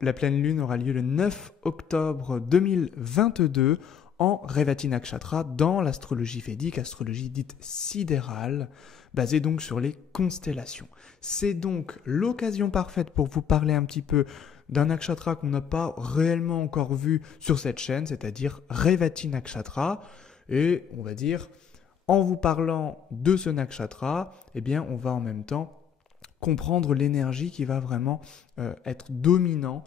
La pleine lune aura lieu le 9 octobre 2022 en Revati Nakshatra dans l'astrologie védique, astrologie dite sidérale, basée donc sur les constellations. C'est donc l'occasion parfaite pour vous parler un petit peu d'un nakshatra qu'on n'a pas réellement encore vu sur cette chaîne, c'est-à-dire Revati Nakshatra. Et on va dire, en vous parlant de ce nakshatra, eh bien, on va en même temps comprendre l'énergie qui va vraiment être dominant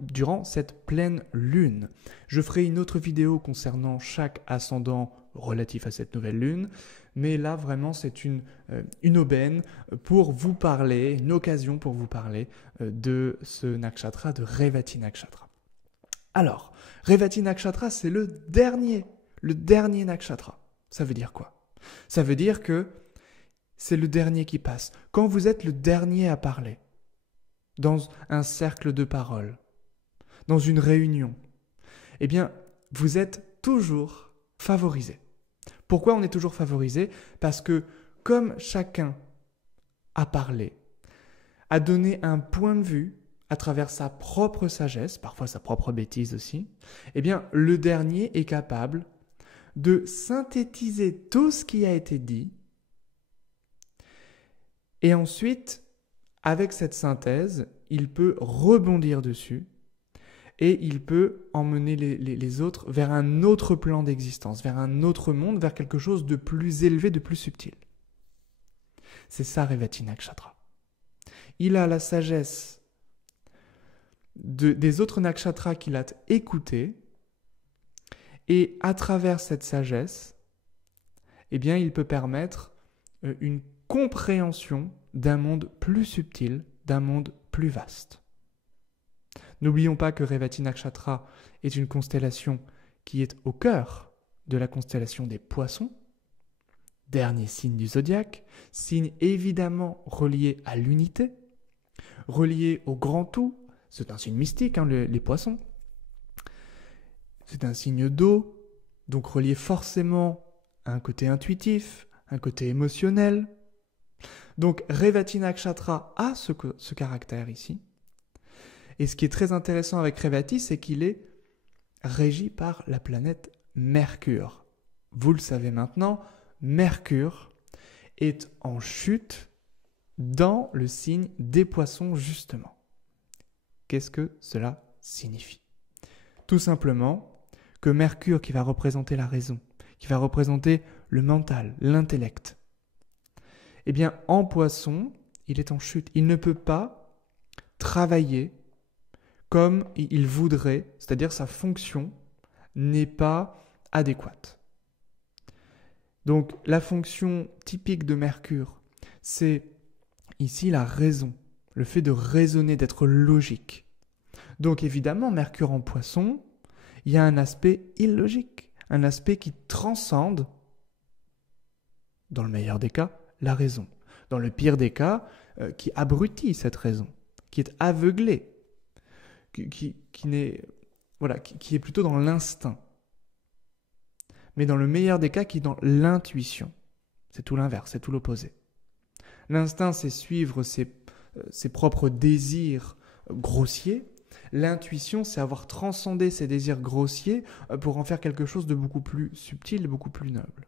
durant cette pleine lune. Je ferai une autre vidéo concernant chaque ascendant relatif à cette nouvelle lune, mais là vraiment c'est une aubaine pour vous parler, une occasion pour vous parler de ce nakshatra, de Revati Nakshatra. Alors, Revati Nakshatra, c'est le dernier nakshatra. Ça veut dire quoi? Ça veut dire que c'est le dernier qui passe. Quand vous êtes le dernier à parler, dans un cercle de parole, dans une réunion, eh bien, vous êtes toujours favorisé. Pourquoi on est toujours favorisé? Parce que comme chacun a parlé, a donné un point de vue à travers sa propre sagesse, parfois sa propre bêtise aussi, eh bien, le dernier est capable de synthétiser tout ce qui a été dit. Et ensuite, avec cette synthèse, il peut rebondir dessus et il peut emmener les autres vers un autre plan d'existence, vers un autre monde, vers quelque chose de plus élevé, de plus subtil. C'est ça Revati Nakshatra. Il a la sagesse des autres nakshatras qu'il a écoutés et à travers cette sagesse, eh bien, il peut permettre une compréhension d'un monde plus subtil, d'un monde plus vaste. N'oublions pas que Revati Nakshatra est une constellation qui est au cœur de la constellation des Poissons, dernier signe du zodiaque, signe évidemment relié à l'unité, relié au grand tout. C'est un signe mystique, les Poissons. C'est un signe d'eau, donc relié forcément à un côté intuitif, un côté émotionnel. Donc Revati Nakshatra a ce caractère ici. Et ce qui est très intéressant avec Revati, c'est qu'il est régi par la planète Mercure. Vous le savez maintenant, Mercure est en chute dans le signe des Poissons justement. Qu'est-ce que cela signifie? Tout simplement que Mercure, qui va représenter la raison, qui va représenter le mental, l'intellect, eh bien, en Poisson, il est en chute. Il ne peut pas travailler comme il voudrait, c'est-à-dire sa fonction n'est pas adéquate. Donc, la fonction typique de Mercure, c'est ici la raison, le fait de raisonner, d'être logique. Donc, évidemment, Mercure en Poisson, il y a un aspect illogique, un aspect qui transcende, dans le meilleur des cas, la raison. Dans le pire des cas, qui abrutit cette raison, qui est aveuglée, qui est plutôt dans l'instinct. Mais dans le meilleur des cas, qui est dans l'intuition. C'est tout l'inverse, c'est tout l'opposé. L'instinct, c'est suivre ses propres désirs grossiers. L'intuition, c'est avoir transcendé ces désirs grossiers pour en faire quelque chose de beaucoup plus subtil, beaucoup plus noble.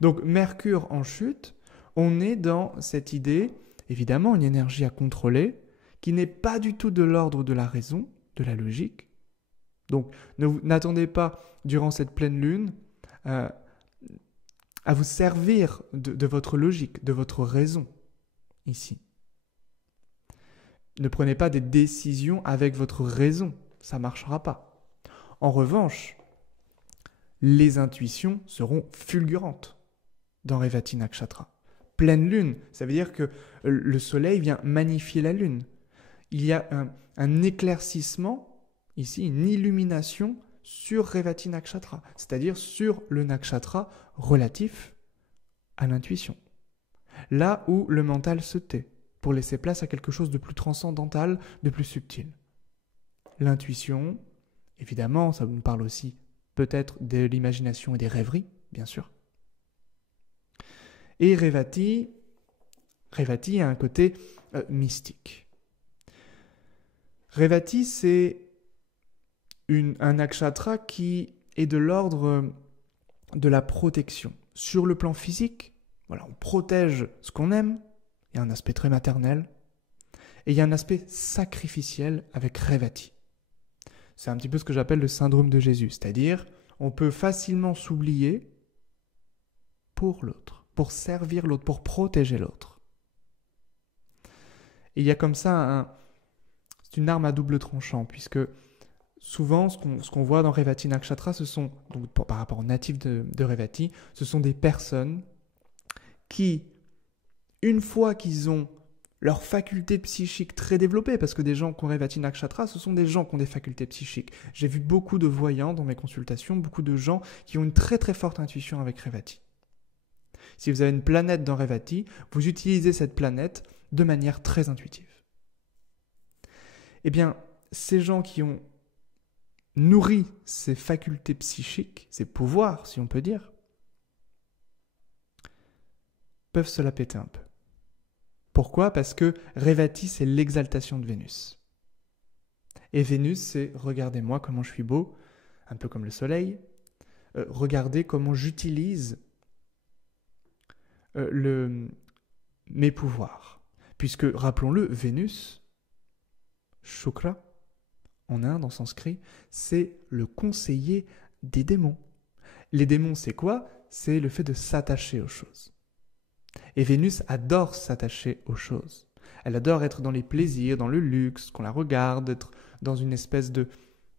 Donc Mercure en chute, on est dans cette idée, évidemment une énergie à contrôler, qui n'est pas du tout de l'ordre de la raison, de la logique. Donc n'attendez pas, durant cette pleine lune, à vous servir de votre logique, de votre raison, ici. Ne prenez pas des décisions avec votre raison, ça ne marchera pas. En revanche, les intuitions seront fulgurantes dans Revati Nakshatra. Pleine lune, ça veut dire que le soleil vient magnifier la lune. Il y a un éclaircissement, ici, une illumination sur Revati Nakshatra, c'est-à-dire sur le nakshatra relatif à l'intuition. Là où le mental se tait, pour laisser place à quelque chose de plus transcendantal, de plus subtil. L'intuition, évidemment, ça nous parle aussi peut-être de l'imagination et des rêveries, bien sûr. Et Revati a un côté mystique. Revati, c'est un nakshatra qui est de l'ordre de la protection. Sur le plan physique, voilà, on protège ce qu'on aime, il y a un aspect très maternel, et il y a un aspect sacrificiel avec Revati. C'est un petit peu ce que j'appelle le syndrome de Jésus, c'est-à-dire on peut facilement s'oublier pour l'autre, pour servir l'autre, pour protéger l'autre. Et il y a comme ça c'est une arme à double tranchant, puisque souvent ce qu'on voit dans Revati Nakshatra, ce sont, donc par rapport aux natifs de Revati, ce sont des personnes qui, une fois qu'ils ont leurs facultés psychiques très développées, parce que des gens qui ont Revati Nakshatra, ce sont des gens qui ont des facultés psychiques. J'ai vu beaucoup de voyants dans mes consultations, beaucoup de gens qui ont une très très forte intuition avec Revati. Si vous avez une planète dans Revati, vous utilisez cette planète de manière très intuitive. Eh bien, ces gens qui ont nourri ces facultés psychiques, ces pouvoirs, si on peut dire, peuvent se la péter un peu. Pourquoi ? Parce que Revati, c'est l'exaltation de Vénus. Et Vénus, c'est « regardez-moi comment je suis beau », un peu comme le soleil. Regardez comment j'utilise mes pouvoirs. Puisque, rappelons-le, Vénus, Shukra, en Inde, en sanskrit, c'est le conseiller des démons. Les démons, c'est quoi ? C'est le fait de s'attacher aux choses. Et Vénus adore s'attacher aux choses. Elle adore être dans les plaisirs, dans le luxe, qu'on la regarde, être dans une espèce de...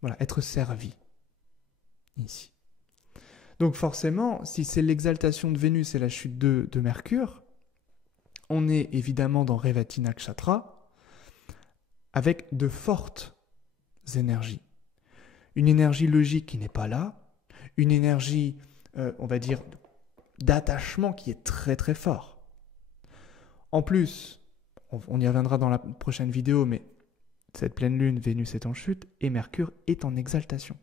Voilà, être servie. Ici. Donc forcément, si c'est l'exaltation de Vénus et la chute de Mercure, on est évidemment dans Revati Nakshatra avec de fortes énergies. Une énergie logique qui n'est pas là, une énergie, on va dire, d'attachement qui est très très fort. En plus, on y reviendra dans la prochaine vidéo, mais cette pleine lune, Vénus est en chute et Mercure est en exaltation.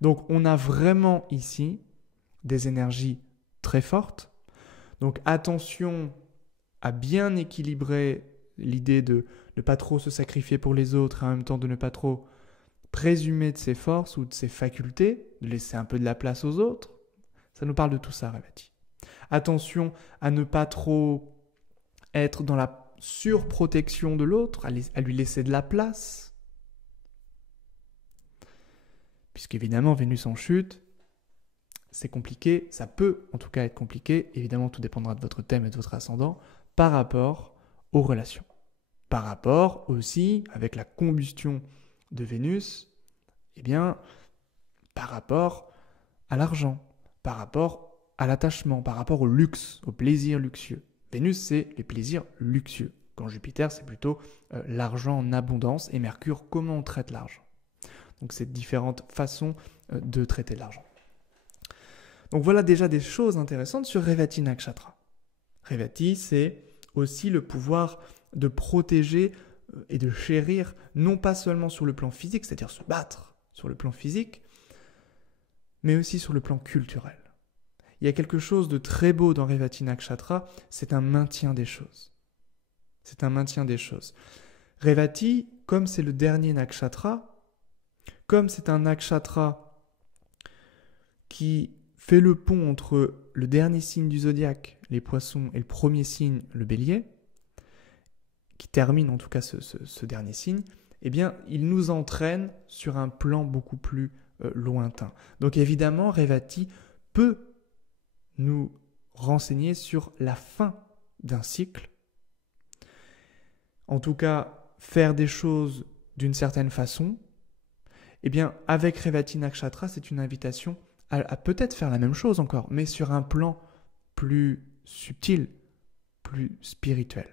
Donc on a vraiment ici des énergies très fortes. Donc attention à bien équilibrer l'idée de ne pas trop se sacrifier pour les autres et en même temps de ne pas trop présumer de ses forces ou de ses facultés, de laisser un peu de la place aux autres. Ça nous parle de tout ça, Revati. Attention à ne pas trop être dans la surprotection de l'autre, à lui laisser de la place. Puisqu'évidemment, Vénus en chute, c'est compliqué, ça peut en tout cas être compliqué, évidemment tout dépendra de votre thème et de votre ascendant, par rapport aux relations. Par rapport aussi, avec la combustion de Vénus, eh bien, par rapport à l'argent, par rapport à l'attachement, par rapport au luxe, au plaisir luxueux. Vénus, c'est les plaisirs luxueux. Quand Jupiter, c'est plutôt l'argent en abondance, et Mercure, comment on traite l'argent. Donc, c'est différentes façons de traiter l'argent. Donc, voilà déjà des choses intéressantes sur Revati Nakshatra. Revati, c'est aussi le pouvoir de protéger et de chérir, non pas seulement sur le plan physique, c'est-à-dire se battre sur le plan physique, mais aussi sur le plan culturel. Il y a quelque chose de très beau dans Revati Nakshatra, c'est un maintien des choses. C'est un maintien des choses. Revati, comme c'est le dernier nakshatra, comme c'est un nakshatra qui fait le pont entre le dernier signe du zodiaque, les poissons, et le premier signe, le bélier, qui termine en tout cas ce dernier signe, eh bien, il nous entraîne sur un plan beaucoup plus lointain. Donc évidemment, Revati peut nous renseigner sur la fin d'un cycle. En tout cas, faire des choses d'une certaine façon. Eh bien, avec Revati Nakshatra, c'est une invitation à peut-être faire la même chose encore, mais sur un plan plus subtil, plus spirituel.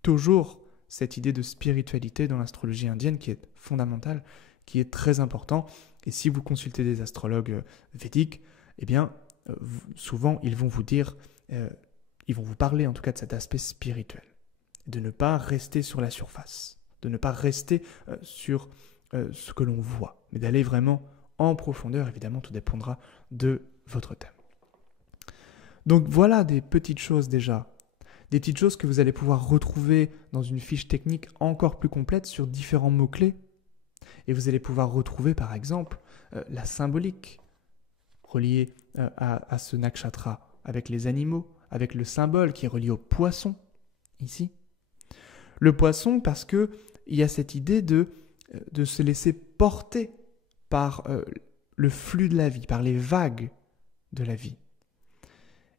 Toujours cette idée de spiritualité dans l'astrologie indienne qui est fondamentale, qui est très important. Et si vous consultez des astrologues védiques, eh bien, souvent, ils vont vous dire, ils vont vous parler en tout cas de cet aspect spirituel. De ne pas rester sur la surface, de ne pas rester sur ce que l'on voit, mais d'aller vraiment en profondeur. Évidemment, tout dépendra de votre thème. Donc voilà des petites choses déjà, Des petites choses que vous allez pouvoir retrouver dans une fiche technique encore plus complète sur différents mots-clés. Et vous allez pouvoir retrouver par exemple la symbolique reliée à ce nakshatra, avec les animaux, avec le symbole qui est relié au poisson, ici. Le poisson parce qu'il y a cette idée de se laisser porter par le flux de la vie, par les vagues de la vie.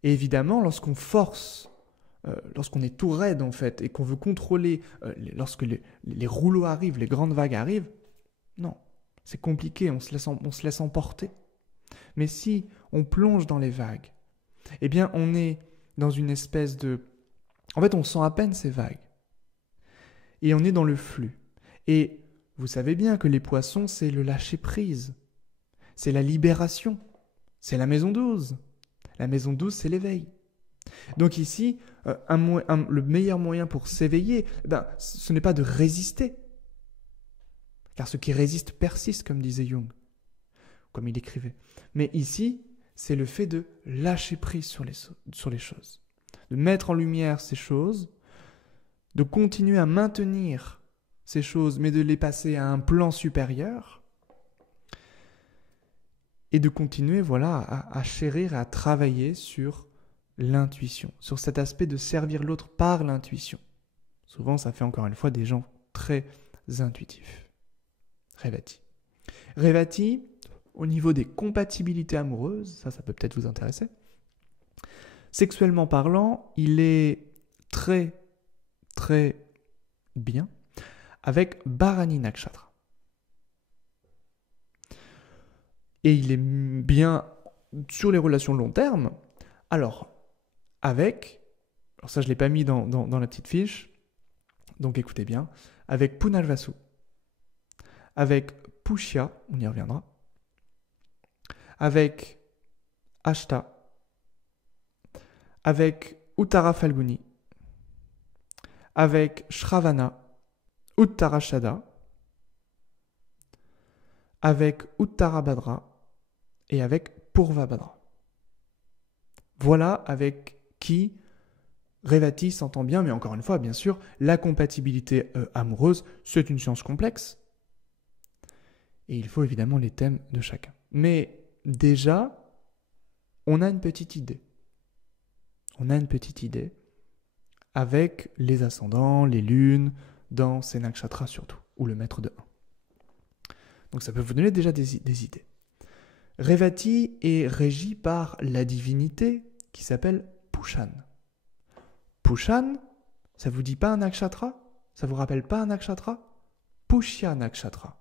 Et évidemment, lorsqu'on force, lorsqu'on est tout raide en fait, et qu'on veut contrôler, lorsque les rouleaux arrivent, les grandes vagues arrivent, non, c'est compliqué, on se laisse emporter. Mais si on plonge dans les vagues, eh bien on est dans une espèce de... En fait, on sent à peine ces vagues. Et on est dans le flux. Et vous savez bien que les poissons, c'est le lâcher-prise. C'est la libération. C'est la maison 12. La maison 12, c'est l'éveil. Donc ici, le meilleur moyen pour s'éveiller, ce n'est pas de résister. Car ce qui résiste persiste, comme disait Jung, comme il écrivait. Mais ici, c'est le fait de lâcher prise sur les choses. De mettre en lumière ces choses, de continuer à maintenir ces choses, mais de les passer à un plan supérieur, et de continuer à chérir, à travailler sur l'intuition, sur cet aspect de servir l'autre par l'intuition. Souvent, ça fait encore une fois des gens très intuitifs. Revati. Revati, au niveau des compatibilités amoureuses, ça peut peut-être vous intéresser. Sexuellement parlant, il est très, très bien avec Bharani Nakshatra. Et il est bien sur les relations long terme. Alors ça je ne l'ai pas mis dans la petite fiche, donc écoutez bien, avec Punarvasu, avec Pushya, on y reviendra, avec Ashta, avec Uttara Falguni, avec Shravana, Uttarashada, avec Uttarabhadra et avec Purvabhadra. Voilà avec qui Revati s'entend bien, mais encore une fois, bien sûr, la compatibilité amoureuse, c'est une science complexe. Et il faut évidemment les thèmes de chacun. Mais déjà, on a une petite idée. On a une petite idée avec les ascendants, les lunes, dans ces nakshatras surtout, ou le maître de 1. Donc ça peut vous donner déjà des idées. Revati est régi par la divinité qui s'appelle Pushan. Pushan, ça vous dit pas un nakshatra? Ça vous rappelle pas un nakshatra? Pushya nakshatra.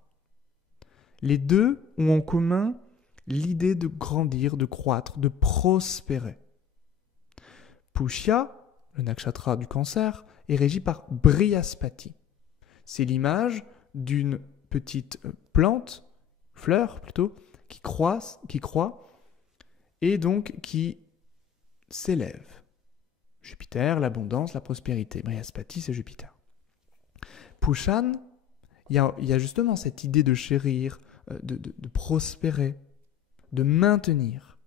Les deux ont en commun l'idée de grandir, de croître, de prospérer. Pushya, le nakshatra du cancer, est régi par Brihaspati. C'est l'image d'une petite plante, fleur plutôt, qui croît et donc qui s'élève. Jupiter, l'abondance, la prospérité. Brihaspati, c'est Jupiter. Pushan, il y a justement cette idée de chérir, de prospérer, de maintenir.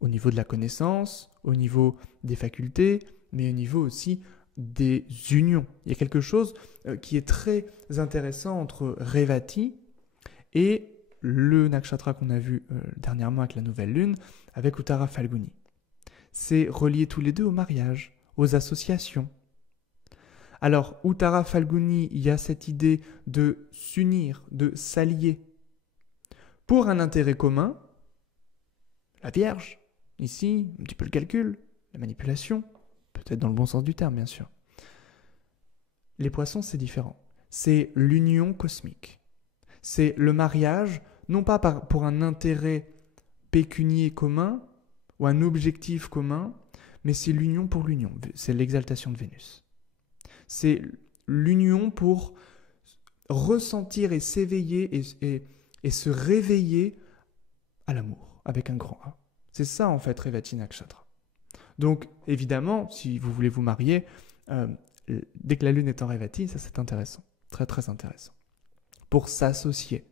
Au niveau de la connaissance, au niveau des facultés, mais au niveau aussi des unions. Il y a quelque chose qui est très intéressant entre Revati et le nakshatra qu'on a vu dernièrement avec la nouvelle lune, avec Uttara Falguni. C'est relié tous les deux au mariage, aux associations. Alors, Uttara Falguni, il y a cette idée de s'unir, de s'allier pour un intérêt commun, la Vierge, ici, un petit peu le calcul, la manipulation, peut-être dans le bon sens du terme, bien sûr. Les poissons, c'est différent. C'est l'union cosmique. C'est le mariage, non pas pour un intérêt pécunier commun ou un objectif commun, mais c'est l'union pour l'union. C'est l'exaltation de Vénus. C'est l'union pour ressentir et s'éveiller et se réveiller à l'amour, avec un grand A. C'est ça, en fait, Revati Nakshatra. Donc, évidemment, si vous voulez vous marier, dès que la lune est en Revati, ça c'est intéressant. Très, très intéressant. Pour s'associer.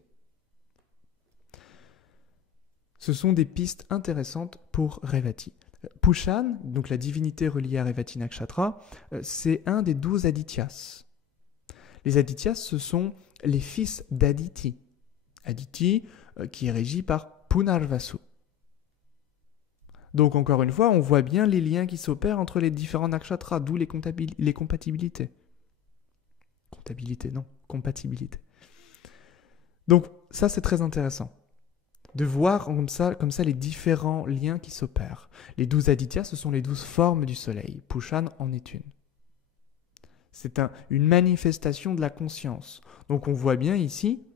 Ce sont des pistes intéressantes pour Revati. Pushan, donc la divinité reliée à Revati Nakshatra, c'est un des 12 Adityas. Les Adityas, ce sont les fils d'Aditi. Aditi, qui est régi par Punarvasu. Donc encore une fois, on voit bien les liens qui s'opèrent entre les différents nakshatras, d'où les compatibilités. Compatibilité. Donc ça, c'est très intéressant de voir comme ça les différents liens qui s'opèrent. Les 12 Adityas, ce sont les 12 formes du soleil. Pushan en est une. C'est une manifestation de la conscience. Donc on voit bien ici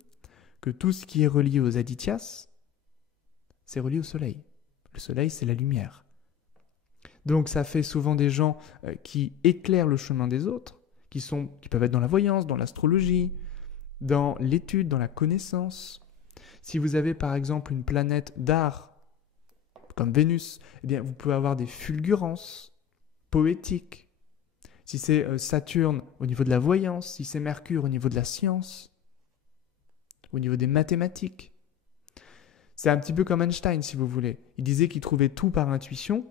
que tout ce qui est relié aux Adityas, c'est relié au soleil. Le soleil, c'est la lumière. Donc ça fait souvent des gens qui éclairent le chemin des autres, qui peuvent être dans la voyance, dans l'astrologie, dans l'étude, dans la connaissance. Si vous avez par exemple une planète d'art, comme Vénus, eh bien, vous pouvez avoir des fulgurances poétiques. Si c'est Saturne au niveau de la voyance, si c'est Mercure au niveau de la science, au niveau des mathématiques. C'est un petit peu comme Einstein, si vous voulez. Il disait qu'il trouvait tout par intuition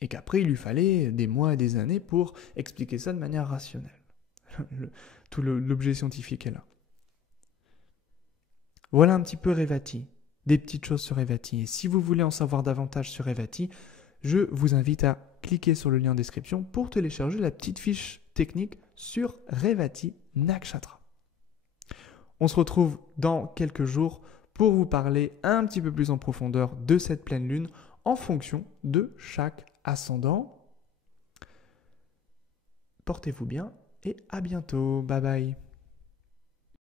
et qu'après, il lui fallait des mois et des années pour expliquer ça de manière rationnelle. Tout l'objet scientifique est là. Voilà un petit peu Revati, des petites choses sur Revati. Et si vous voulez en savoir davantage sur Revati, je vous invite à cliquer sur le lien en description pour télécharger la petite fiche technique sur Revati Nakshatra. On se retrouve dans quelques jours pour vous parler un petit peu plus en profondeur de cette pleine lune en fonction de chaque ascendant. Portez-vous bien et à bientôt. Bye bye.